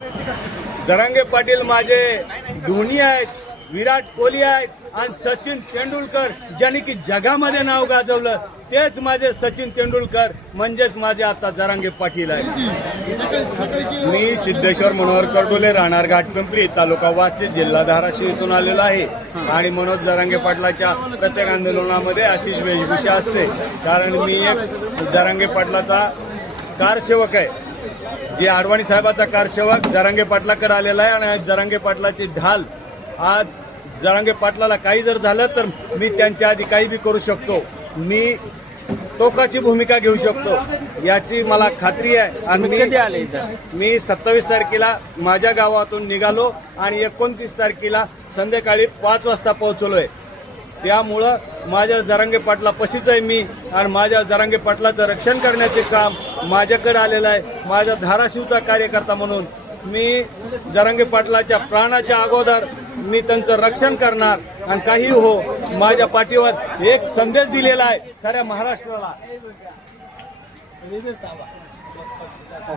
जरांगे पाटील माझे धोनी आहेत, विराट कोहली आहेत आणि सचिन तेंडुलकर ज्यांनी की जगामध्ये नाव गाजवलं तेच माझे सचिन तेंडुलकर म्हणजेच माझे आता जरांगे पाटील आहेत। मी सिद्धेश्वर मनोहर कर्डोले राहणार घाटपिंपरी तालुका वाशी जिल्हा धाराशिव इथून आलेलो आहे आणि मनोज जरांगे पाटलाच्या प्रत्येक आंदोलनामध्ये अशीच वेशभूषा असते, कारण मी एक जरांगे पाटलाचा कारसेवक आहे। जे आडवाणी साहेबाचा कारसेवक जरांगे पाटलाकडे आलेला आहे आणि आज जरांगे पाटलाची ढाल, आज जरांगे पाटलाला काही जर झालं तर मी त्यांच्या आधी काही बी करू शकतो, मी टोकाची भूमिका घेऊ शकतो याची मला खात्री आहे। आणि मी 27 तारखेला माझ्या गावातून निघालो आणि 29 तारखेला संध्याकाळी 5 वाजता पोहोचलोय। त्यामुळं माझ्या जरांगे पाटला पशीच आहे मी आणि माझ्या जरांगे पाटलाचं रक्षण करण्याचे काम माझ्याकडे आलेलं आहे। माझ्या धाराशिवचा कार्यकर्ता म्हणून मी जरांगे पाटलाच्या प्राणाच्या अगोदर मी त्यांचं रक्षण करणार आणि काही हो, माझ्या पाठीवर एक संदेश दिलेला आहे साऱ्या महाराष्ट्राला।